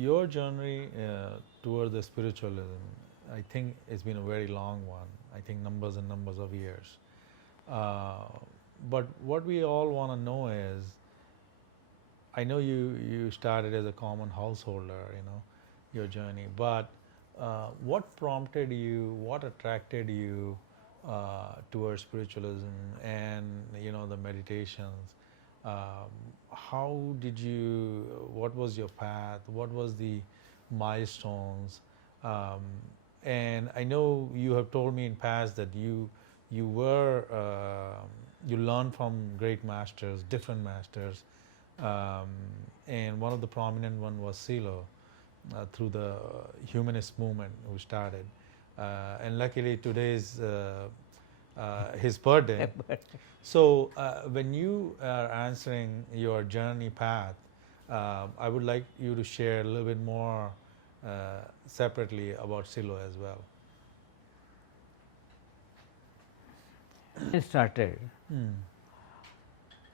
your journey toward the spiritualism, I think it's been a very long one. I think numbers and numbers of years. Uh, but what we all want to know is, I know you started as a common householder, your journey, but what prompted you, what attracted you towards spiritualism and the meditations? Um, how did you? What was your path? What was the milestones? Um, and I know you have told me in past that you were you learned from great masters, different masters, um, and one of the prominent one was Silo through the humanist movement who started. And luckily today is his birthday. So when you are answering your journey path, I would like you to share a little bit more separately about Silo as well. I started Mm.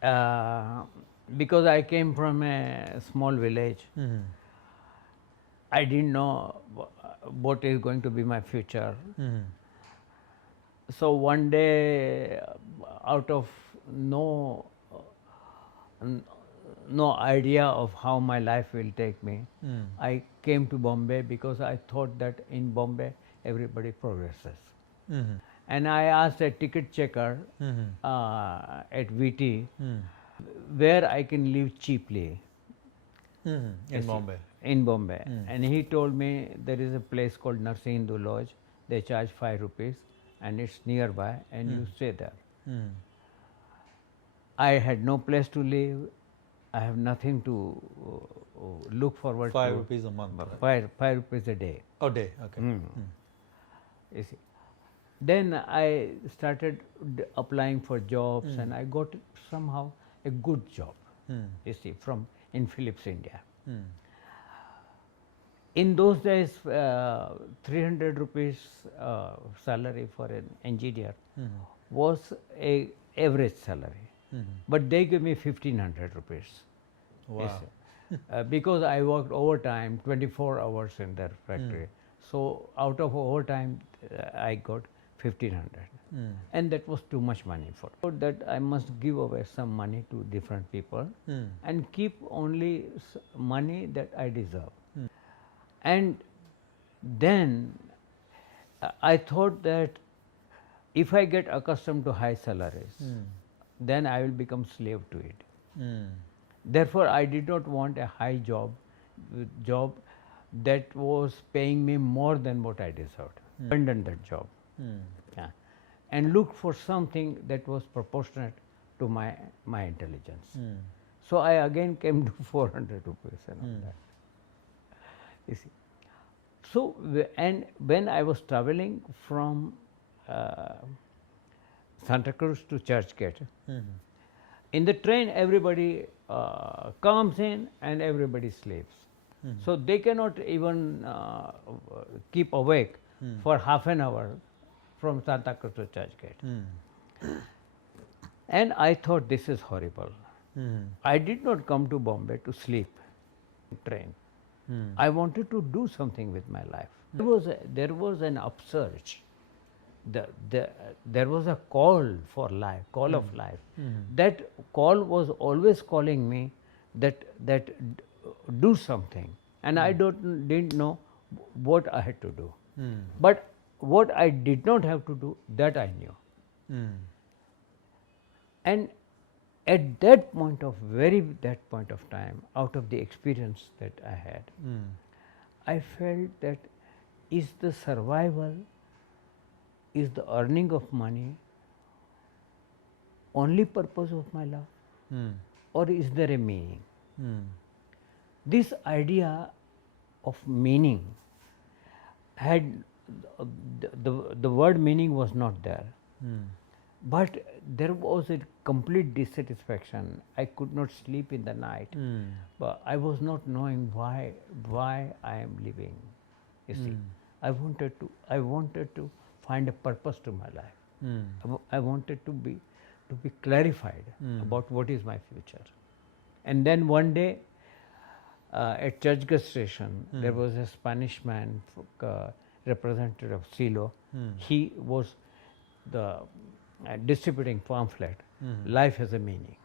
uh, because I came from a small village. Mm-hmm. I didn't know what is going to be my future. Mm-hmm. So one day, out of no no idea of how my life will take me, Mm. I came to Bombay because I thought that in Bombay everybody progresses. Mm-hmm. And I asked a ticket checker Mm-hmm. at VT Mm. where I can live cheaply Mm-hmm. In Bombay. in Bombay. Mm. And he told me there is a place called Narsindu Lodge. They charge 5 rupees and it's nearby and you stay there. Mm. I had no place to live. I have nothing to look forward 5 to. rupees a month. Right? 5 rupees a day. A day. Okay. Mm. You see. Then I started applying for jobs and I got somehow a good job. Mm. You see, from in Philips India. Mm. In those days, 300 rupees salary for an engineer was a average salary. But they gave me 1500 rupees. Wow. Yes. Because I worked overtime, 24 hours in their factory. So out of overtime, I got 1500. And that was too much money for me. So that I must give away some money to different people and keep only money that I deserve. And then I thought that if I get accustomed to high salaries, then I will become slave to it. Mm. Therefore, I did not want a high job that was paying me more than what I deserved. Abandoned that job. Yeah. And looked for something that was proportionate to my intelligence. So I again came to 400 rupees and all that. You see. So, and when I was traveling from Santa Cruz to Churchgate, in the train everybody comes in and everybody sleeps. So they cannot even keep awake for half an hour from Santa Cruz to Churchgate. And I thought this is horrible. I did not come to Bombay to sleep in train. I wanted to do something with my life. There was an upsurge. There was a call for life, call of life. That call was always calling me that do something, and I didn't know what I had to do. But what I did not have to do, that I knew. And at that point of time, out of the experience that I had, I felt that is the survival, is the earning of money only purpose of my life, or is there a meaning? This idea of meaning had the word meaning was not there. But there was a complete dissatisfaction. I could not sleep in the night. But I was not knowing why I am living. You see, I wanted to find a purpose to my life. I wanted to be clarified about what is my future. And then one day, at Churchgate station, there was a Spanish man, representative of Silo. He was the distributing pamphlet, Life Has a Meaning.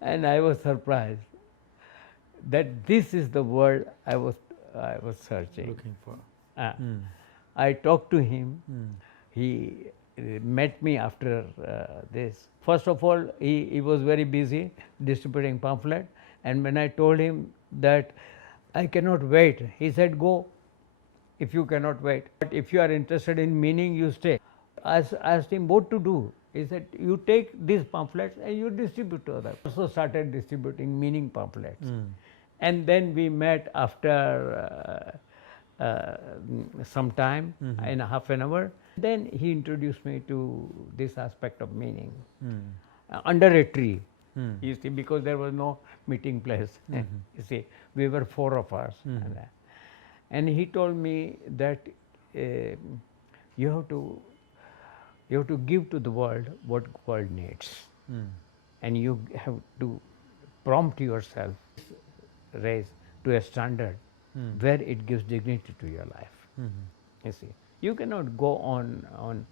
And I was surprised that this is the word I was searching. Looking for. I talked to him. He met me after this. First of all, he was very busy distributing pamphlet, and when I told him that I cannot wait, he said, "Go, if you cannot wait. But if you are interested in meaning, you stay." I asked him what to do. He said, "You take these pamphlets and you distribute to others." Also started distributing meaning pamphlets. And then we met after some time, in half an hour. Then he introduced me to this aspect of meaning under a tree. You see, because there was no meeting place. You see, we were 4 of us. And he told me that you have to give to the world what world needs, and you have to prompt yourself, raise to a standard where it gives dignity to your life. You see, you cannot go on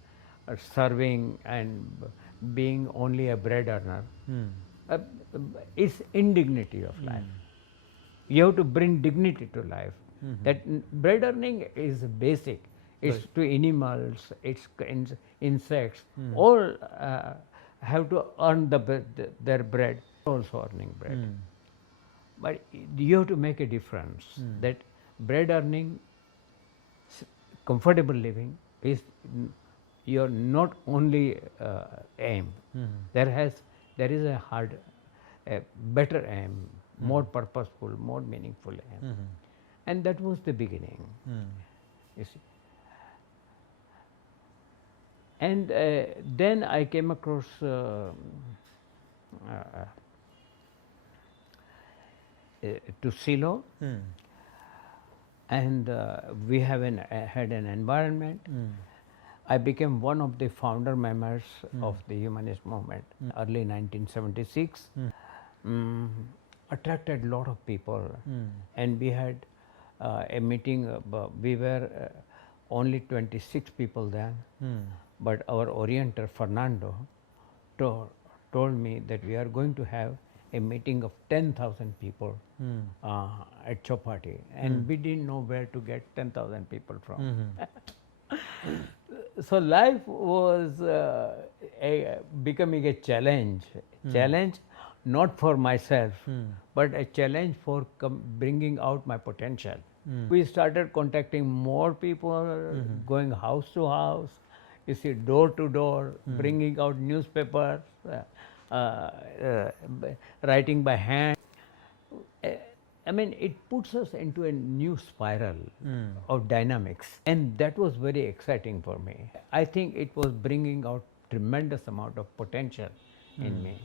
serving and being only a bread earner. It's indignity of life. You have to bring dignity to life. That bread earning is basic. It's to animals, it's insects. All have to earn their bread. Also earning bread. But you have to make a difference. That bread earning, comfortable living is your not only aim. There is a better aim, more purposeful, more meaningful aim. And that was the beginning. You see. And then I came across to Silo, and we have had an environment. I became one of the founder members of the humanist movement, early 1976. Attracted a lot of people, and we had a meeting. We were only 26 people then, but our orienter Fernando told me that we are going to have a meeting of 10,000 people at Chowpatty, and we didn't know where to get 10,000 people from. So life was becoming a challenge. Challenge not for myself, but a challenge for bringing out my potential. We started contacting more people, going house to house, you see, door to door, bringing out newspapers, writing by hand. I mean, it puts us into a new spiral of dynamics, and that was very exciting for me. I think it was bringing out tremendous amount of potential in me,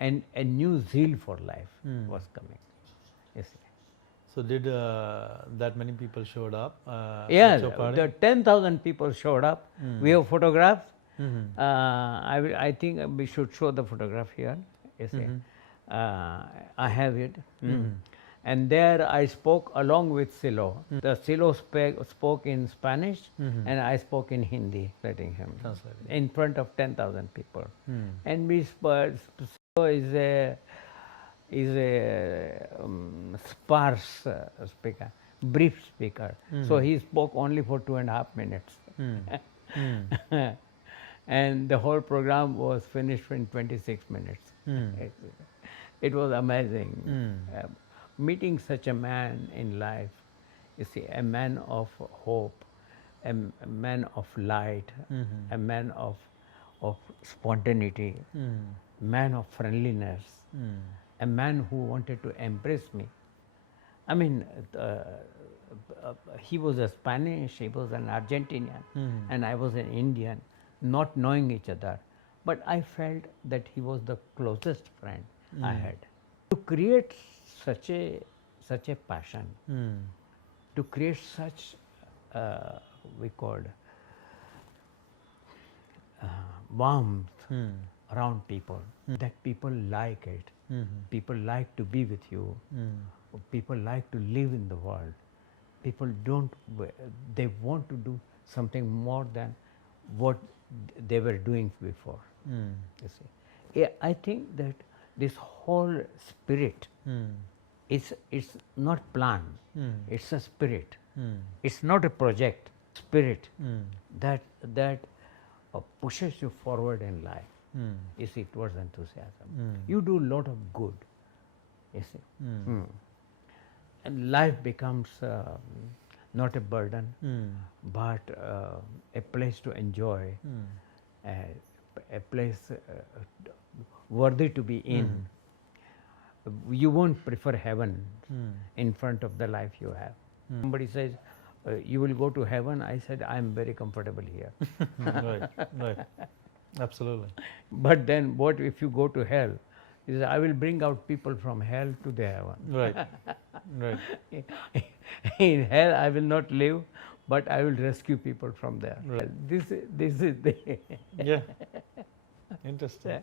and a new zeal for life was coming. You see. So did that many people showed up? Yeah, at Chowpatty? the 10,000 people showed up. We have photographs. I think we should show the photograph here. You see. I have it. And there I spoke along with Silo. The Silo spoke in Spanish, and I spoke in Hindi, letting him in front of 10,000 people. And we Silo is a sparse speaker, brief speaker. So he spoke only for 2.5 minutes. And the whole program was finished in 26 minutes. It was amazing. Meeting such a man in life, you see, a man of hope, a man of light, a man of spontaneity, man of friendliness, a man who wanted to embrace me. I mean, he was a Spanish, he was an Argentinian, and I was an Indian, not knowing each other. But I felt that he was the closest friend I had. To create such a passion, to create such we called warmth around people, that people like it, People like to be with you. People like to live in the world. People don't, they want to do something more than what they were doing before. You see. Yeah, I think that this whole spirit, it's not planned, it's a spirit. It's not a project, spirit that pushes you forward in life. You see, towards enthusiasm. You do a lot of good, you see. And life becomes not a burden, but a place to enjoy, a place worthy to be in. You won't prefer heaven in front of the life you have. Somebody says, you will go to heaven. I said, I am very comfortable here. Right, right. Absolutely. But then what if you go to hell? He says, I will bring out people from hell to the heaven. Right, right. In hell I will not live, but I will rescue people from there. Right. This is the Yeah. Interesting.